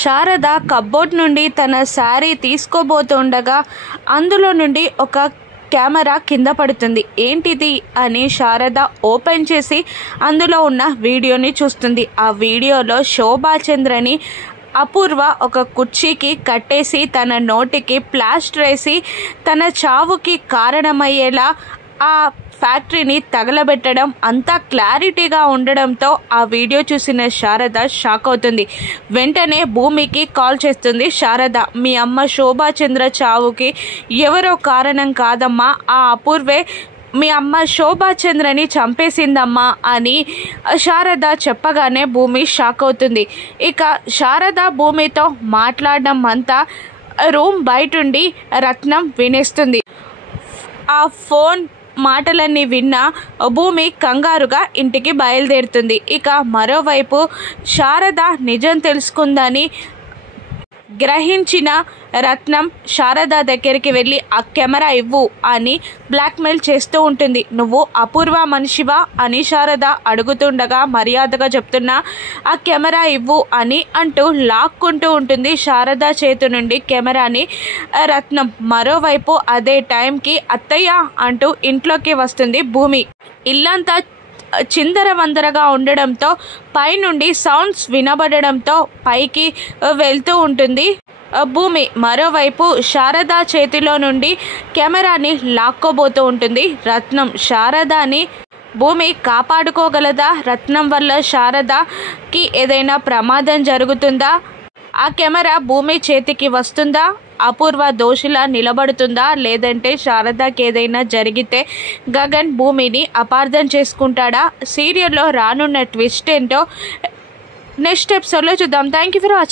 Sharada cupboard నుండి తన శారీ తీసుకోబోతుండగా అందులో నుండి ఒక కెమెరా కింద పడుతుంది. ఏంటిది అని శారద ఓపెన్ చేసి అందులో ఉన్న వీడియోని చూస్తుంది. ఆ వీడియోలో శోభాచంద్రని అపూర్వ ఒక కుర్చీకి కట్టేసి తన నోటికి ప్లాస్టర్ వేసి తన చావుకి కారణమయ్యేలా ఆ ఫ్యాక్టరీని తగలబెట్టడం అంతా క్లారిటీగా ఉండడంతో ఆ వీడియో చూసిన శారద షాక్ అవుతుంది. వెంటనే భూమికి కాల్ చేస్తుంది శారద. మీ అమ్మ శోభాచంద్ర చావుకి ఎవరో కారణం కాదమ్మా, ఆ అపూర్వే మీ అమ్మ శోభాచంద్రని చంపేసిందమ్మా అని శారద చెప్పగానే భూమి షాక్ అవుతుంది. ఇక శారద భూమితో మాట్లాడడం అంతా రూమ్ బయటుండి రత్నం వినేస్తుంది. ఆ ఫోన్ మాటలన్నీ విన్న భూమి కంగారుగా ఇంటికి బయలుదేరుతుంది. ఇక మరోవైపు శారద నిజం తెలుసుకుందని గ్రహించిన రత్నం శారద దగ్గరికి వెళ్ళి ఆ కెమెరా ఇవ్వు అని బ్లాక్మెయిల్ చేస్తూ ఉంటుంది. నువ్వు అపూర్వ మనిషివా అని శారద అడుగుతుండగా మర్యాదగా చెప్తున్నా ఆ కెమెరా ఇవ్వు అని అంటూ లాక్కుంటూ ఉంటుంది శారద చేతి నుండి కెమెరాని రత్నం. మరోవైపు అదే టైంకి అత్తయ్య అంటూ ఇంట్లోకి వస్తుంది భూమి. ఇల్లంతా చిందరవందరగా ఉండడంతో పైనుండి సౌండ్స్ వినబడడంతో పైకి వెళ్తూ ఉంటుంది భూమి. మరోవైపు శారద చేతిలో నుండి కెమెరాని లాక్కోబోతూ ఉంటుంది రత్నం. శారదాని భూమి కాపాడుకోగలదా? రత్నం వల్ల శారదకి ఏదైనా ప్రమాదం జరుగుతుందా? ఆ కెమెరా భూమి చేతికి వస్తుందా? అపూర్వ దోషిలా నిలబడుతుందా? లేదంటే శారదకి ఏదైనా జరిగితే గగన్ భూమిని అపార్థం చేసుకుంటాడా? సీరియల్లో రానున్న ట్విస్ట్ ఏంటో నెక్స్ట్ ఎపిసోడ్లో చూద్దాం. Thank you for watching.